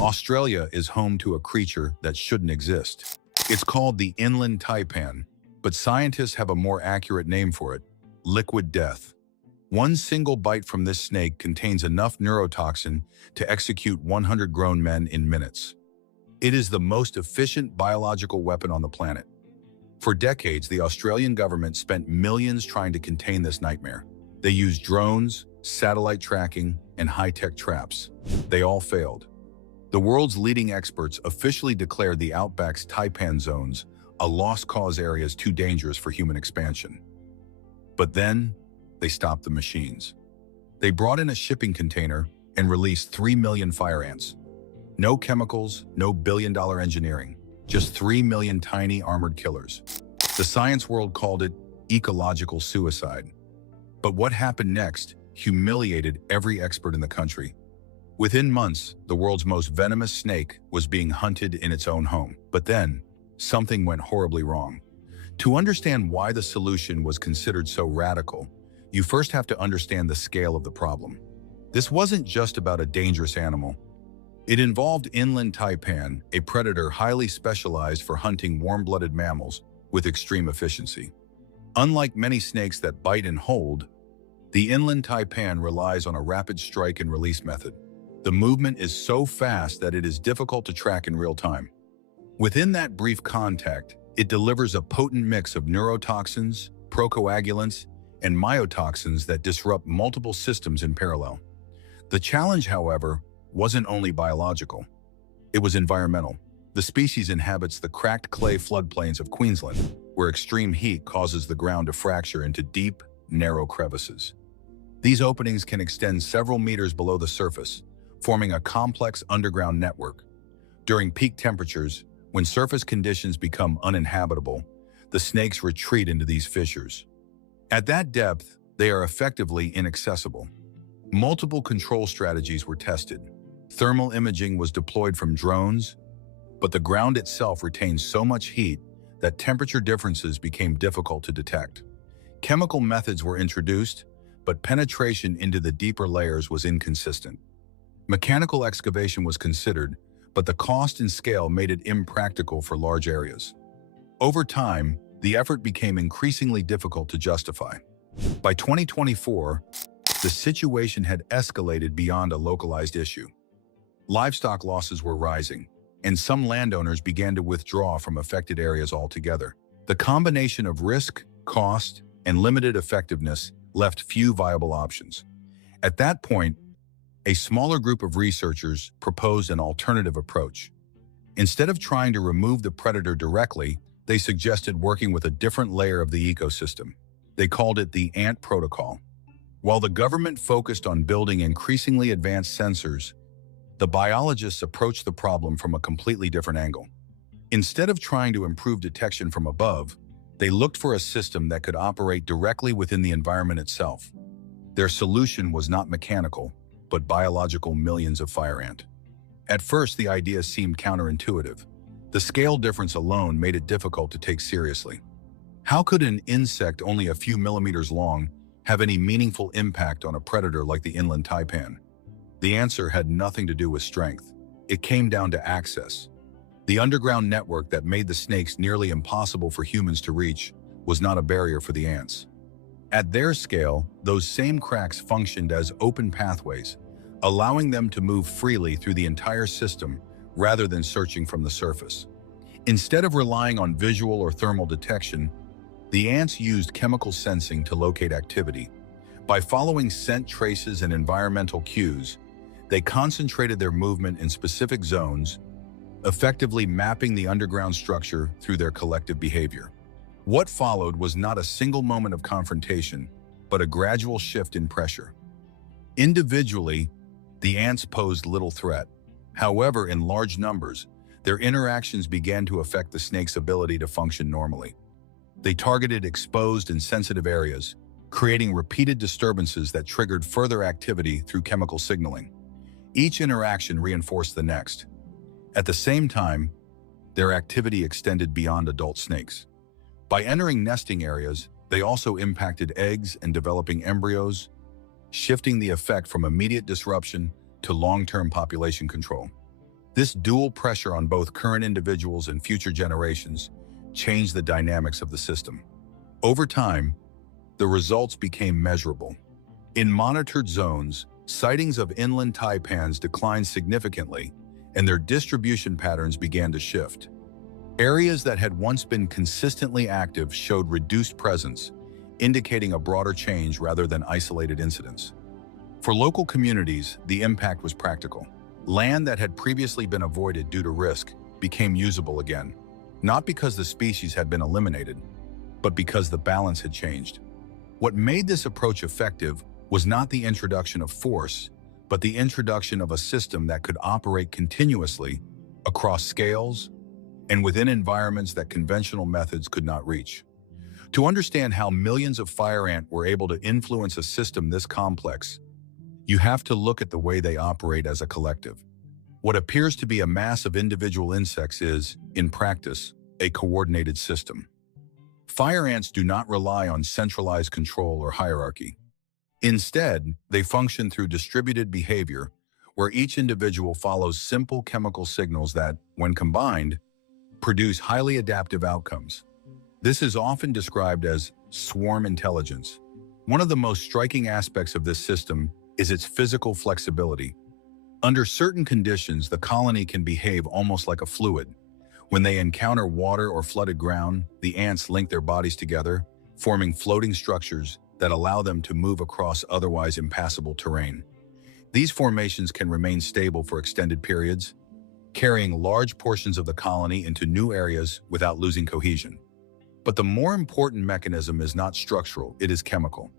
Australia is home to a creature that shouldn't exist. It's called the Inland Taipan, but scientists have a more accurate name for it: liquid death. One single bite from this snake contains enough neurotoxin to execute 100 grown men in minutes. It is the most efficient biological weapon on the planet. For decades, the Australian government spent millions trying to contain this nightmare. They used drones, satellite tracking, and high-tech traps. They all failed. The world's leading experts officially declared the outback's taipan zones a lost cause areas too dangerous for human expansion. But then, they stopped the machines. They brought in a shipping container and released 3 million fire ants. No chemicals, no billion-dollar engineering, just 3 million tiny armored killers. The science world called it ecological suicide. But what happened next humiliated every expert in the country. Within months, the world's most venomous snake was being hunted in its own home. But then, something went horribly wrong. To understand why the solution was considered so radical, you first have to understand the scale of the problem. This wasn't just about a dangerous animal. It involved Inland Taipan, a predator highly specialized for hunting warm-blooded mammals with extreme efficiency. Unlike many snakes that bite and hold, the Inland Taipan relies on a rapid strike and release method. The movement is so fast that it is difficult to track in real time. Within that brief contact, it delivers a potent mix of neurotoxins, procoagulants, and myotoxins that disrupt multiple systems in parallel. The challenge, however, wasn't only biological. It was environmental. The species inhabits the cracked clay floodplains of Queensland, where extreme heat causes the ground to fracture into deep, narrow crevices. These openings can extend several meters below the surface, forming a complex underground network. During peak temperatures, when surface conditions become uninhabitable, the snakes retreat into these fissures. At that depth, they are effectively inaccessible. Multiple control strategies were tested. Thermal imaging was deployed from drones, but the ground itself retained so much heat that temperature differences became difficult to detect. Chemical methods were introduced, but penetration into the deeper layers was inconsistent. Mechanical excavation was considered, but the cost and scale made it impractical for large areas. Over time, the effort became increasingly difficult to justify. By 2024, the situation had escalated beyond a localized issue. Livestock losses were rising, and some landowners began to withdraw from affected areas altogether. The combination of risk, cost, and limited effectiveness left few viable options. At that point, a smaller group of researchers proposed an alternative approach. Instead of trying to remove the predator directly, they suggested working with a different layer of the ecosystem. They called it the ant protocol. While the government focused on building increasingly advanced sensors, the biologists approached the problem from a completely different angle. Instead of trying to improve detection from above, they looked for a system that could operate directly within the environment itself. Their solution was not mechanical, but biological millions of fire ant. At first, the idea seemed counterintuitive. The scale difference alone made it difficult to take seriously. How could an insect only a few millimeters long have any meaningful impact on a predator like the Inland Taipan? The answer had nothing to do with strength. It came down to access. The underground network that made the snakes nearly impossible for humans to reach was not a barrier for the ants. At their scale, those same cracks functioned as open pathways, allowing them to move freely through the entire system rather than searching from the surface. Instead of relying on visual or thermal detection, the ants used chemical sensing to locate activity. By following scent traces and environmental cues, they concentrated their movement in specific zones, effectively mapping the underground structure through their collective behavior. What followed was not a single moment of confrontation, but a gradual shift in pressure. Individually, the ants posed little threat. However, in large numbers, their interactions began to affect the snake's ability to function normally. They targeted exposed and sensitive areas, creating repeated disturbances that triggered further activity through chemical signaling. Each interaction reinforced the next. At the same time, their activity extended beyond adult snakes. By entering nesting areas, they also impacted eggs and developing embryos, shifting the effect from immediate disruption to long-term population control. This dual pressure on both current individuals and future generations changed the dynamics of the system. Over time, the results became measurable. In monitored zones, sightings of inland taipans declined significantly, and their distribution patterns began to shift. Areas that had once been consistently active showed reduced presence, indicating a broader change rather than isolated incidents. For local communities, the impact was practical. Land that had previously been avoided due to risk became usable again, not because the species had been eliminated, but because the balance had changed. What made this approach effective was not the introduction of force, but the introduction of a system that could operate continuously across scales and within environments that conventional methods could not reach. To understand how millions of fire ant were able to influence a system this complex, you have to look at the way they operate as a collective. What appears to be a mass of individual insects is, in practice, a coordinated system. Fire ants do not rely on centralized control or hierarchy. Instead, they function through distributed behavior, where each individual follows simple chemical signals that, when combined, produce highly adaptive outcomes. This is often described as swarm intelligence. One of the most striking aspects of this system is its physical flexibility. Under certain conditions, the colony can behave almost like a fluid. When they encounter water or flooded ground, the ants link their bodies together, forming floating structures that allow them to move across otherwise impassable terrain. These formations can remain stable for extended periods, carrying large portions of the colony into new areas without losing cohesion. But the more important mechanism is not structural, it is chemical.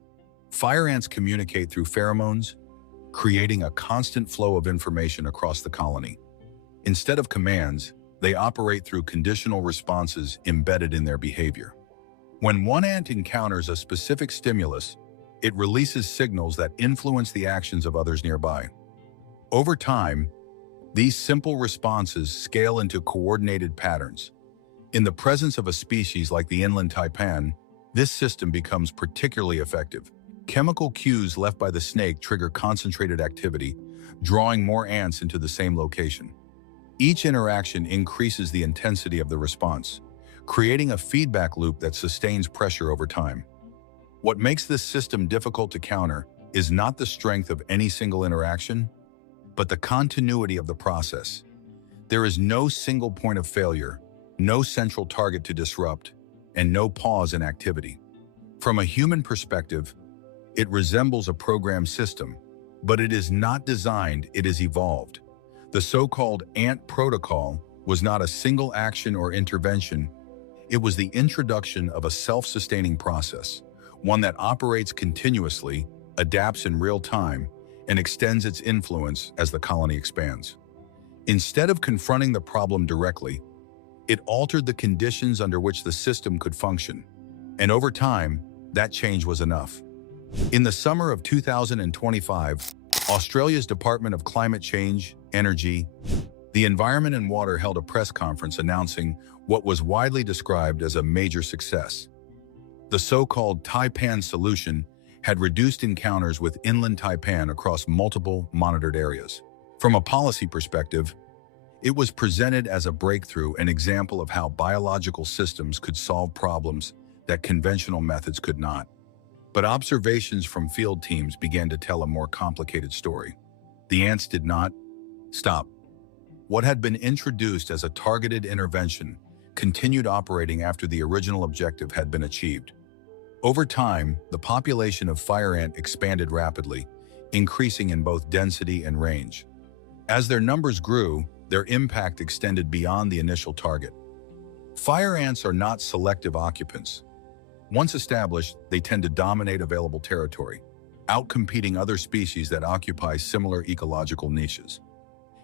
Fire ants communicate through pheromones, creating a constant flow of information across the colony. Instead of commands, they operate through conditional responses embedded in their behavior. When one ant encounters a specific stimulus, it releases signals that influence the actions of others nearby. Over time, these simple responses scale into coordinated patterns. In the presence of a species like the Inland Taipan, this system becomes particularly effective. Chemical cues left by the snake trigger concentrated activity, drawing more ants into the same location. Each interaction increases the intensity of the response, creating a feedback loop that sustains pressure over time. What makes this system difficult to counter is not the strength of any single interaction, but the continuity of the process. There is no single point of failure, no central target to disrupt, and no pause in activity. From a human perspective, it resembles a programmed system, but it is not designed, it is evolved. The so-called ant protocol was not a single action or intervention. It was the introduction of a self-sustaining process, one that operates continuously, adapts in real time, and extends its influence as the colony expands. Instead of confronting the problem directly, it altered the conditions under which the system could function. And over time, that change was enough. In the summer of 2025, Australia's Department of Climate Change, Energy, the Environment and Water held a press conference announcing what was widely described as a major success. The so-called Taipan solution had reduced encounters with inland taipan across multiple monitored areas. From a policy perspective, it was presented as a breakthrough, an example of how biological systems could solve problems that conventional methods could not. But observations from field teams began to tell a more complicated story. The ants did not stop. What had been introduced as a targeted intervention continued operating after the original objective had been achieved. Over time, the population of fire ant expanded rapidly, increasing in both density and range. As their numbers grew, their impact extended beyond the initial target. Fire ants are not selective occupants. Once established, they tend to dominate available territory, outcompeting other species that occupy similar ecological niches.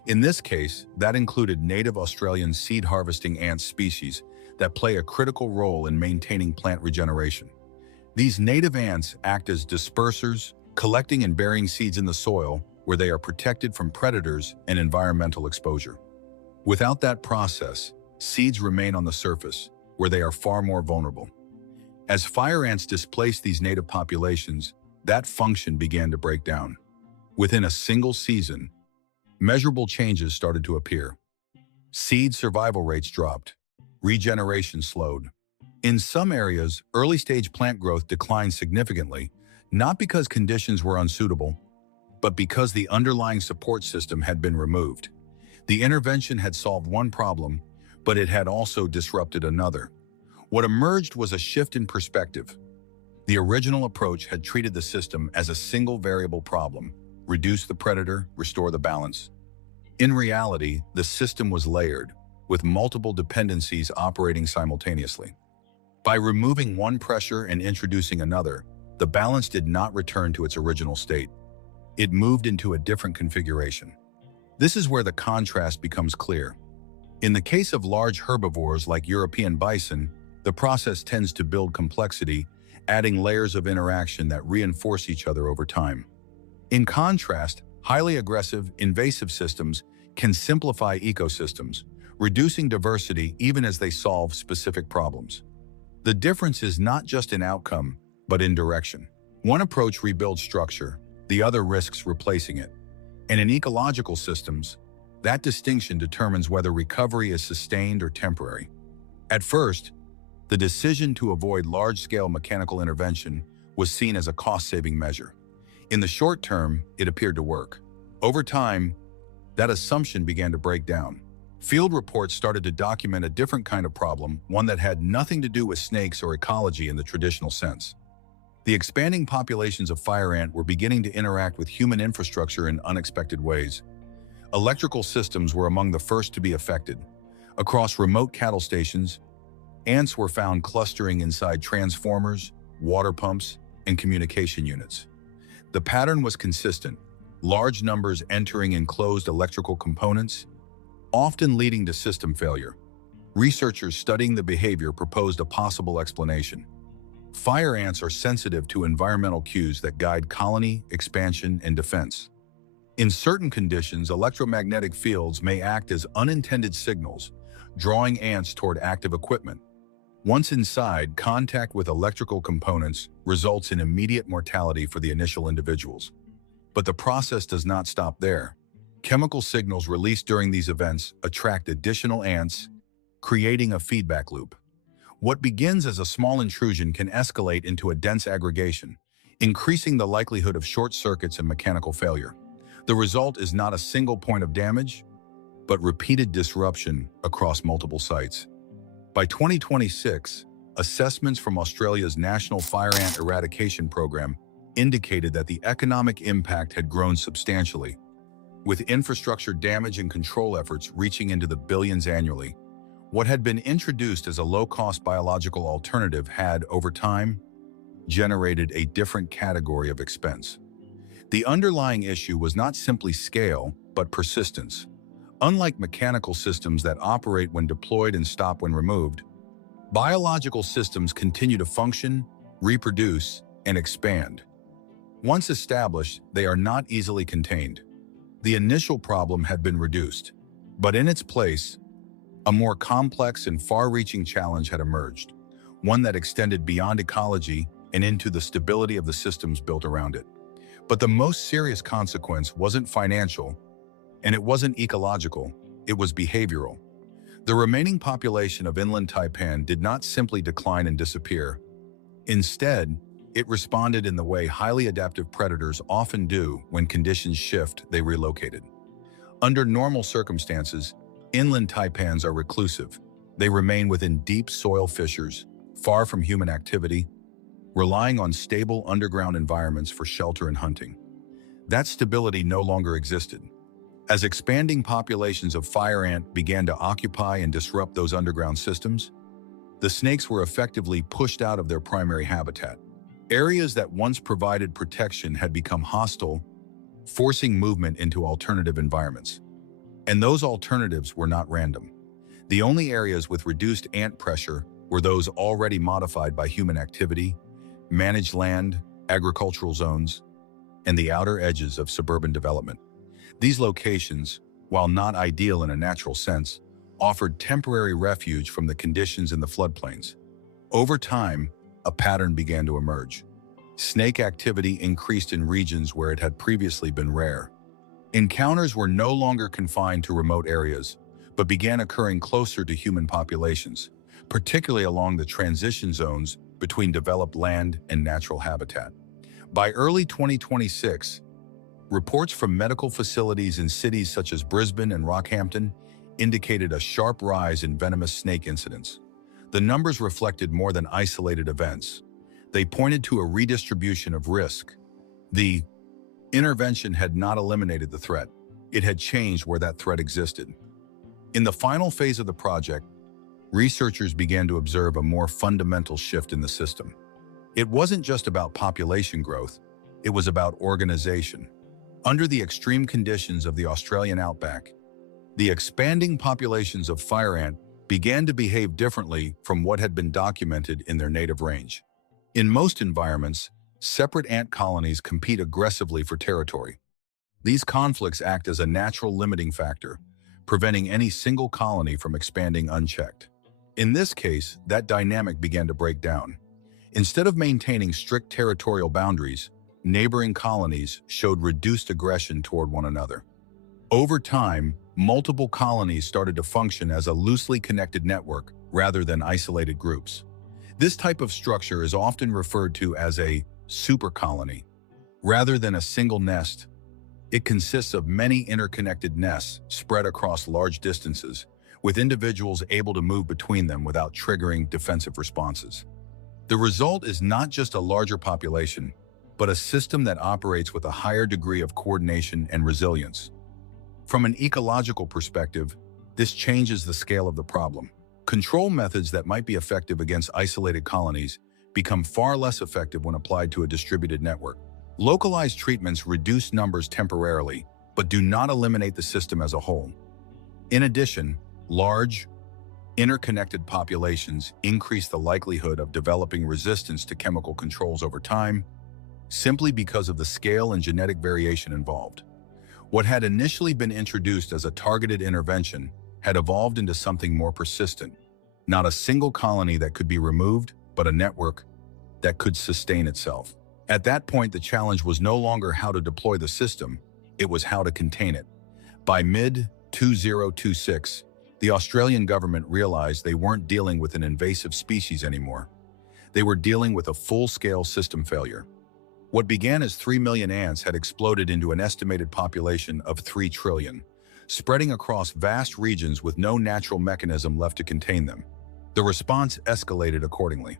In this case, that included native Australian seed harvesting ant species that play a critical role in maintaining plant regeneration. These native ants act as dispersers, collecting and burying seeds in the soil where they are protected from predators and environmental exposure. Without that process, seeds remain on the surface, where they are far more vulnerable. As fire ants displaced these native populations, that function began to break down. Within a single season, Measurable changes started to appear. Seed survival rates dropped. Regeneration slowed. In some areas, early-stage plant growth declined significantly, not because conditions were unsuitable, but because the underlying support system had been removed. The intervention had solved one problem, but it had also disrupted another. What emerged was a shift in perspective. The original approach had treated the system as a single variable problem: reduce the predator, restore the balance. In reality, the system was layered, with multiple dependencies operating simultaneously. By removing one pressure and introducing another, the balance did not return to its original state. It moved into a different configuration. This is where the contrast becomes clear. In the case of large herbivores like European bison, the process tends to build complexity, adding layers of interaction that reinforce each other over time. In contrast, highly aggressive, invasive systems can simplify ecosystems, reducing diversity even as they solve specific problems. The difference is not just in outcome, but in direction. One approach rebuilds structure, the other risks replacing it. And in ecological systems, that distinction determines whether recovery is sustained or temporary. At first, the decision to avoid large-scale mechanical intervention was seen as a cost-saving measure. In the short term, it appeared to work. Over time, that assumption began to break down. Field reports started to document a different kind of problem, one that had nothing to do with snakes or ecology in the traditional sense. The expanding populations of fire ant were beginning to interact with human infrastructure in unexpected ways. Electrical systems were among the first to be affected. Across remote cattle stations, ants were found clustering inside transformers, water pumps, and communication units. The pattern was consistent: large numbers entering enclosed electrical components, often leading to system failure. Researchers studying the behavior proposed a possible explanation. Fire ants are sensitive to environmental cues that guide colony, expansion, and defense. In certain conditions, electromagnetic fields may act as unintended signals, drawing ants toward active equipment. Once inside, contact with electrical components results in immediate mortality for the initial individuals. But the process does not stop there. Chemical signals released during these events attract additional ants, creating a feedback loop. What begins as a small intrusion can escalate into a dense aggregation, increasing the likelihood of short circuits and mechanical failure. The result is not a single point of damage, but repeated disruption across multiple sites. By 2026, assessments from Australia's National Fire Ant Eradication Program indicated that the economic impact had grown substantially, with infrastructure damage and control efforts reaching into the billions annually. What had been introduced as a low-cost biological alternative had, over time, generated a different category of expense. The underlying issue was not simply scale, but persistence. Unlike mechanical systems that operate when deployed and stop when removed, biological systems continue to function, reproduce, and expand. Once established, they are not easily contained. The initial problem had been reduced, but in its place, a more complex and far-reaching challenge had emerged, one that extended beyond ecology and into the stability of the systems built around it. But the most serious consequence wasn't financial, and it wasn't ecological, it was behavioral. The remaining population of Inland Taipan did not simply decline and disappear. Instead, it responded in the way highly adaptive predators often do when conditions shift. They relocated. Under normal circumstances, inland taipans are reclusive. They remain within deep soil fissures, far from human activity, relying on stable underground environments for shelter and hunting. That stability no longer existed. As expanding populations of fire ant began to occupy and disrupt those underground systems, the snakes were effectively pushed out of their primary habitat. Areas that once provided protection had become hostile, forcing movement into alternative environments. And those alternatives were not random. The only areas with reduced ant pressure were those already modified by human activity, managed land, agricultural zones, and the outer edges of suburban development. These locations, while not ideal in a natural sense, offered temporary refuge from the conditions in the floodplains. Over time, a pattern began to emerge. Snake activity increased in regions where it had previously been rare. Encounters were no longer confined to remote areas, but began occurring closer to human populations, particularly along the transition zones between developed land and natural habitat. By early 2026, reports from medical facilities in cities such as Brisbane and Rockhampton indicated a sharp rise in venomous snake incidents. The numbers reflected more than isolated events. They pointed to a redistribution of risk. The intervention had not eliminated the threat. It had changed where that threat existed. In the final phase of the project, researchers began to observe a more fundamental shift in the system. It wasn't just about population growth, it was about organization. Under the extreme conditions of the Australian outback, the expanding populations of fire ant began to behave differently from what had been documented in their native range. In most environments, separate ant colonies compete aggressively for territory. These conflicts act as a natural limiting factor, preventing any single colony from expanding unchecked. In this case, that dynamic began to break down. Instead of maintaining strict territorial boundaries, neighboring colonies showed reduced aggression toward one another. Over time, multiple colonies started to function as a loosely connected network rather than isolated groups. This type of structure is often referred to as a supercolony. Rather than a single nest, it consists of many interconnected nests spread across large distances, with individuals able to move between them without triggering defensive responses. The result is not just a larger population, but a system that operates with a higher degree of coordination and resilience. From an ecological perspective, this changes the scale of the problem. Control methods that might be effective against isolated colonies become far less effective when applied to a distributed network. Localized treatments reduce numbers temporarily, but do not eliminate the system as a whole. In addition, large, interconnected populations increase the likelihood of developing resistance to chemical controls over time, simply because of the scale and genetic variation involved. What had initially been introduced as a targeted intervention had evolved into something more persistent. Not a single colony that could be removed, but a network that could sustain itself. At that point, the challenge was no longer how to deploy the system, it was how to contain it. By mid-2026, the Australian government realized they weren't dealing with an invasive species anymore. They were dealing with a full-scale system failure. What began as 3 million ants had exploded into an estimated population of 3 trillion, spreading across vast regions with no natural mechanism left to contain them. The response escalated accordingly.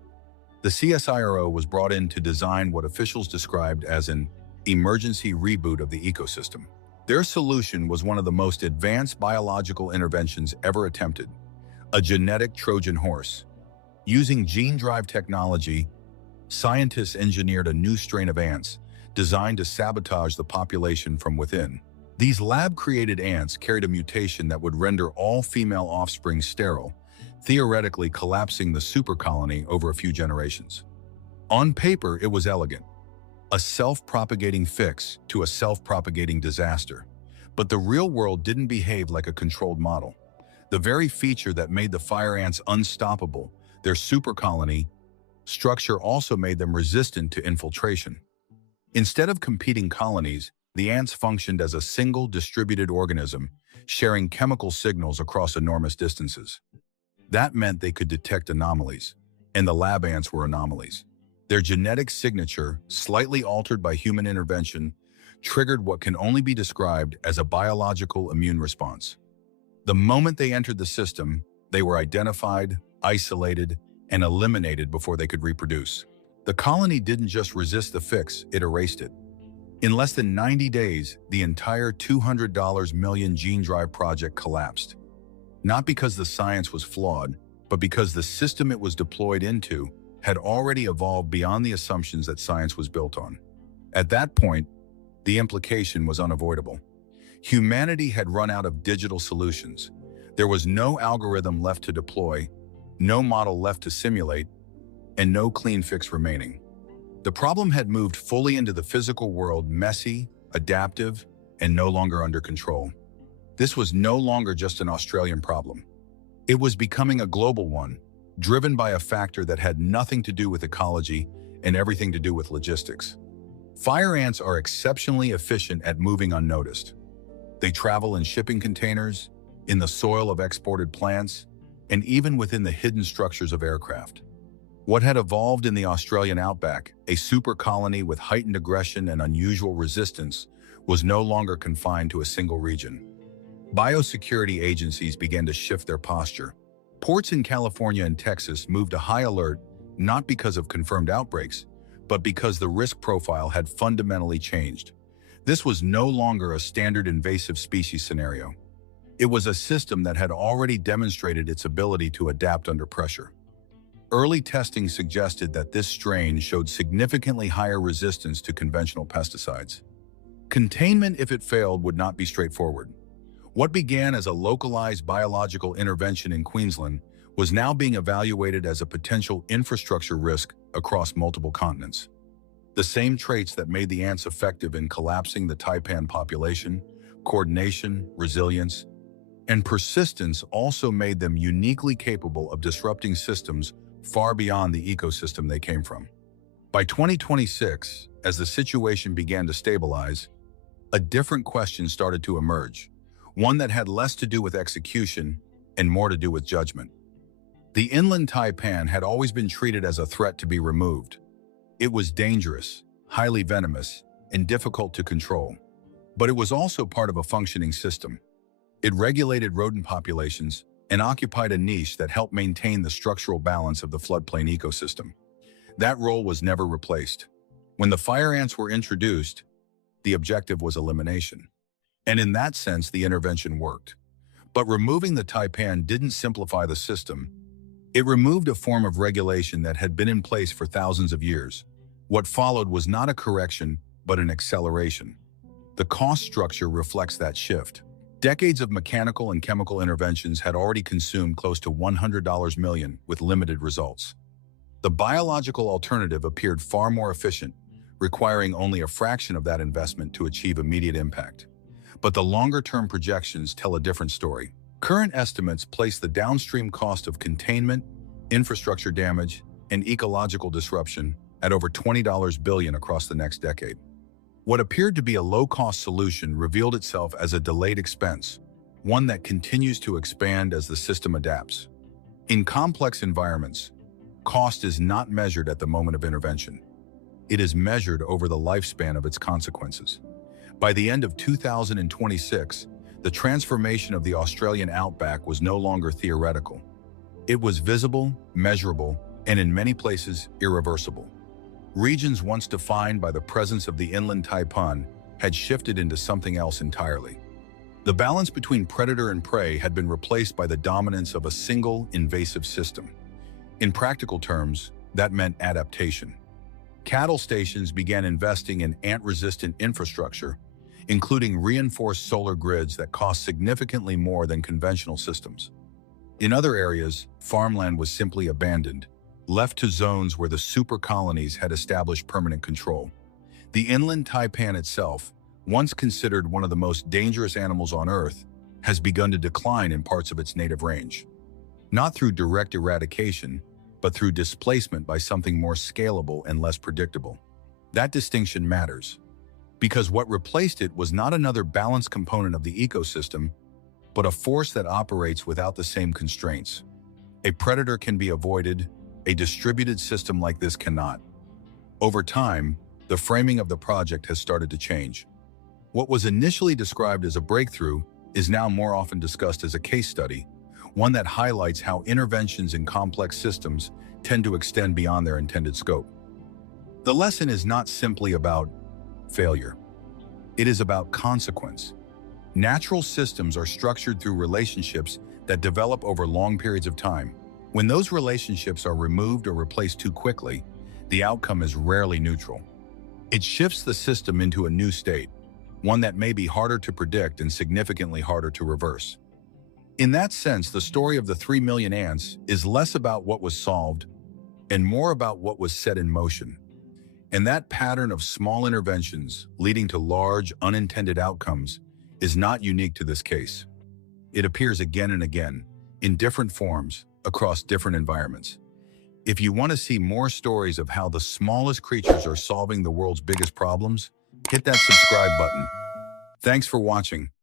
The CSIRO was brought in to design what officials described as an emergency reboot of the ecosystem. Their solution was one of the most advanced biological interventions ever attempted, a genetic Trojan horse. Using gene-drive technology, scientists engineered a new strain of ants designed to sabotage the population from within. These lab-created ants carried a mutation that would render all female offspring sterile, theoretically collapsing the supercolony over a few generations. On paper, it was elegant, a self-propagating fix to a self-propagating disaster. But the real world didn't behave like a controlled model. The very feature that made the fire ants unstoppable, their supercolony structure, also made them resistant to infiltration. Instead of competing colonies, the ants functioned as a single distributed organism, sharing chemical signals across enormous distances. That meant they could detect anomalies, and the lab ants were anomalies. Their genetic signature, slightly altered by human intervention, triggered what can only be described as a biological immune response. The moment they entered the system, they were identified, isolated, and eliminated before they could reproduce. The colony didn't just resist the fix, it erased it. In less than 90 days, the entire $200 million gene drive project collapsed. Not because the science was flawed, but because the system it was deployed into had already evolved beyond the assumptions that science was built on. At that point, the implication was unavoidable. Humanity had run out of digital solutions. There was no algorithm left to deploy, no model left to simulate, and no clean fix remaining. The problem had moved fully into the physical world, messy, adaptive, and no longer under control. This was no longer just an Australian problem. It was becoming a global one, driven by a factor that had nothing to do with ecology and everything to do with logistics. Fire ants are exceptionally efficient at moving unnoticed. They travel in shipping containers, in the soil of exported plants, and even within the hidden structures of aircraft. What had evolved in the Australian outback, a super colony with heightened aggression and unusual resistance, was no longer confined to a single region. Biosecurity agencies began to shift their posture. Ports in California and Texas moved to high alert not because of confirmed outbreaks, but because the risk profile had fundamentally changed. This was no longer a standard invasive species scenario. It was a system that had already demonstrated its ability to adapt under pressure. Early testing suggested that this strain showed significantly higher resistance to conventional pesticides. Containment, if it failed, would not be straightforward. What began as a localized biological intervention in Queensland was now being evaluated as a potential infrastructure risk across multiple continents. The same traits that made the ants effective in collapsing the taipan population, coordination, resilience, and persistence, also made them uniquely capable of disrupting systems far beyond the ecosystem they came from. By 2026, as the situation began to stabilize, a different question started to emerge, one that had less to do with execution and more to do with judgment. The Inland Taipan had always been treated as a threat to be removed. It was dangerous, highly venomous, and difficult to control. But it was also part of a functioning system. It regulated rodent populations and occupied a niche that helped maintain the structural balance of the floodplain ecosystem. That role was never replaced. When the fire ants were introduced, the objective was elimination. And in that sense, the intervention worked. But removing the taipan didn't simplify the system. It removed a form of regulation that had been in place for thousands of years. What followed was not a correction, but an acceleration. The cost structure reflects that shift. Decades of mechanical and chemical interventions had already consumed close to $100 million with limited results. The biological alternative appeared far more efficient, requiring only a fraction of that investment to achieve immediate impact. But the longer-term projections tell a different story. Current estimates place the downstream cost of containment, infrastructure damage, and ecological disruption at over $20 billion across the next decade. What appeared to be a low-cost solution revealed itself as a delayed expense, one that continues to expand as the system adapts. In complex environments, cost is not measured at the moment of intervention. It is measured over the lifespan of its consequences. By the end of 2026, the transformation of the Australian outback was no longer theoretical. It was visible, measurable, and in many places irreversible. Regions once defined by the presence of the Inland Taipan had shifted into something else entirely. The balance between predator and prey had been replaced by the dominance of a single invasive system. In practical terms, that meant adaptation. Cattle stations began investing in ant-resistant infrastructure, including reinforced solar grids that cost significantly more than conventional systems. In other areas, farmland was simply abandoned, left to zones where the super colonies had established permanent control. The Inland Taipan itself, once considered one of the most dangerous animals on Earth, has begun to decline in parts of its native range. Not through direct eradication, but through displacement by something more scalable and less predictable. That distinction matters, because what replaced it was not another balanced component of the ecosystem, but a force that operates without the same constraints. A predator can be avoided, a distributed system like this cannot. Over time, the framing of the project has started to change. What was initially described as a breakthrough is now more often discussed as a case study, one that highlights how interventions in complex systems tend to extend beyond their intended scope. The lesson is not simply about failure. It is about consequence. Natural systems are structured through relationships that develop over long periods of time. When those relationships are removed or replaced too quickly, the outcome is rarely neutral. It shifts the system into a new state, one that may be harder to predict and significantly harder to reverse. In that sense, the story of the 3 million ants is less about what was solved and more about what was set in motion. And that pattern of small interventions leading to large, unintended outcomes is not unique to this case. It appears again and again, in different forms, across different environments. If you want to see more stories of how the smallest creatures are solving the world's biggest problems, hit that subscribe button. Thanks for watching.